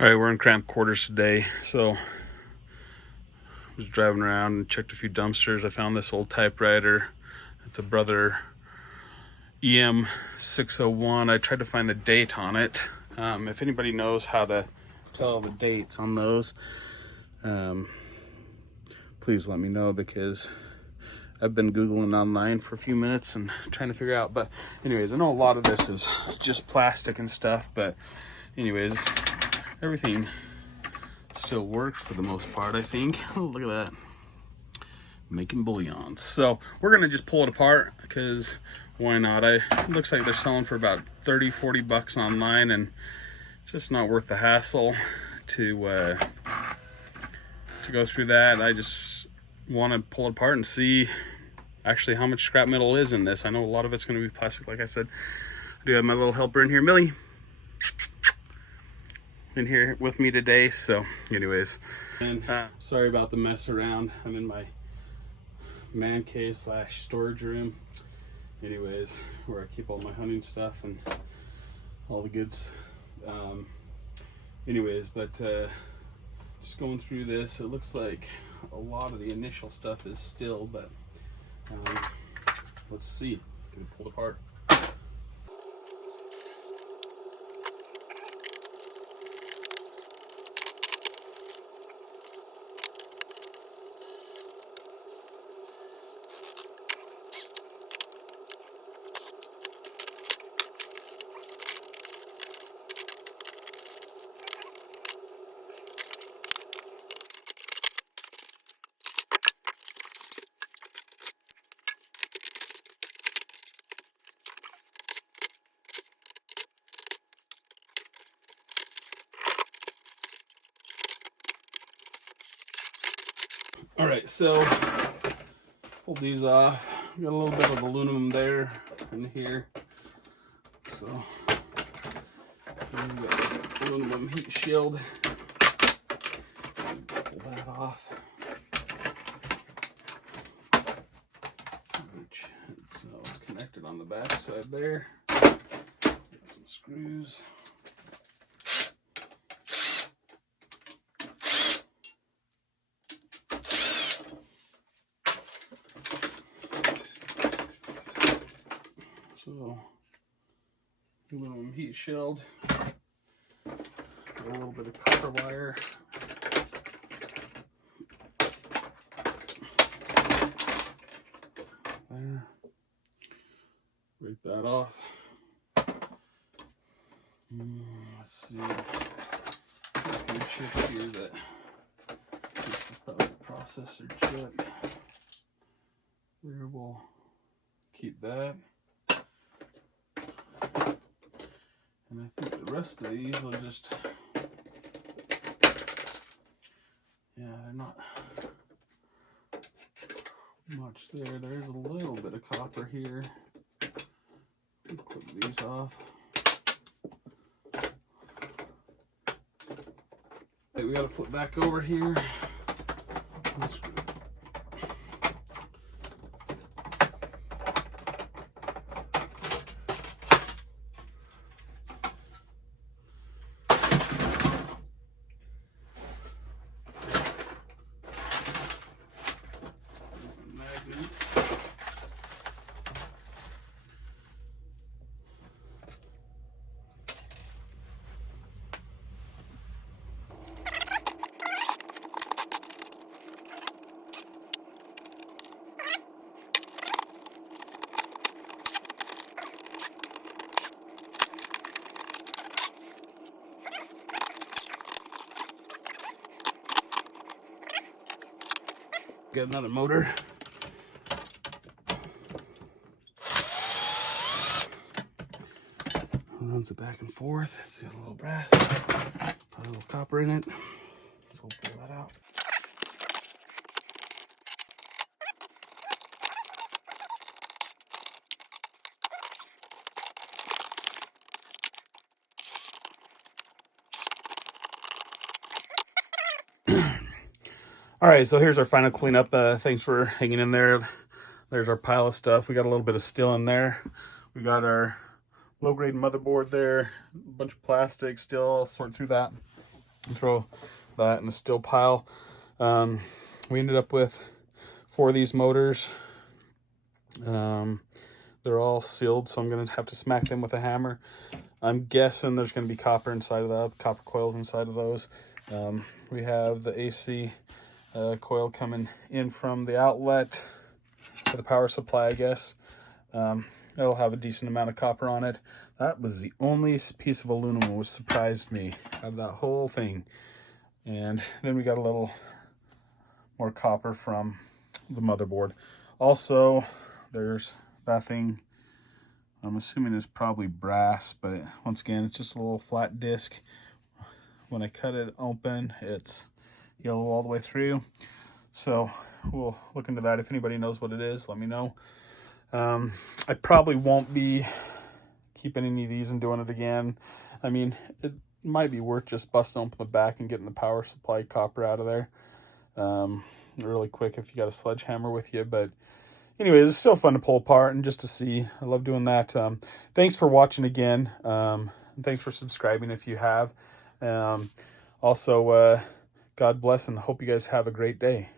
All right, we're in cramped quarters today, so I was driving around and checked a few dumpsters. I found this old typewriter. It's a Brother EM 601. I tried to find the date on it. If anybody knows how to tell the dates on those, please let me know, because I've been Googling online for a few minutes and trying to figure out. But anyways, I know a lot of this is just plastic and stuff, but anyways, everything still works for the most part, I think. Oh, look at that. Making bullions. So we're gonna just pull it apart, because why not? It looks like they're selling for about 30-40 bucks online, and it's just not worth the hassle to go through that. I just want to pull it apart and see actually how much scrap metal is in this. I know a lot of it's going to be plastic, like I said. I do have my little helper in here, Millie, in here with me today. So anyways, and sorry about the mess around. I'm in my man cave / storage room, anyways, where I keep all my hunting stuff and all the goods. Anyways, but just going through this, it looks like a lot of the initial stuff is still, but let's see. Can we pull it apart? All right, so pull these off. Got a little bit of aluminum there in here. So we've got this aluminum heat shield. Pull that off. So it's connected on the back side there. Got some screws. So, aluminum heat shield, a little bit of copper wire, there, break that off. Let's see, there's a chip here that is the processor chip. There, we'll keep that. And I think the rest of these will just, yeah, they're not much there. There's a little bit of copper here. Clip these off. Okay, we got to flip back over here. Got another motor. Runs it back and forth. It's got a little brass, a little copper in it. So we'll pull that out. All right, so here's our final cleanup. Thanks for hanging in there. There's our pile of stuff. We got a little bit of steel in there. We got our low-grade motherboard there, a bunch of plastic still. I'll sort through that. and throw that in the steel pile. We ended up with 4 of these motors. They're all sealed, so I'm going to have to smack them with a hammer. I'm guessing there's going to be copper inside of that, copper coils inside of those. We have the AC coil coming in from the outlet for the power supply, I guess. It'll have a decent amount of copper on it. That was the only piece of aluminum which surprised me out of that whole thing. And then we got a little more copper from the motherboard. Also, there's that thing, I'm assuming it's probably brass, but once again, it's just a little flat disc. When I cut it open, it's yellow all the way through. So we'll look into that. If anybody knows what it is, let me know. I probably won't be keeping any of these and doing it again. I mean, it might be worth just busting open the back and getting the power supply copper out of there really quick if you got a sledgehammer with you. But anyways, it's still fun to pull apart and just to see. I love doing that. Thanks for watching again. And thanks for subscribing if you have. Also, God bless and hope you guys have a great day.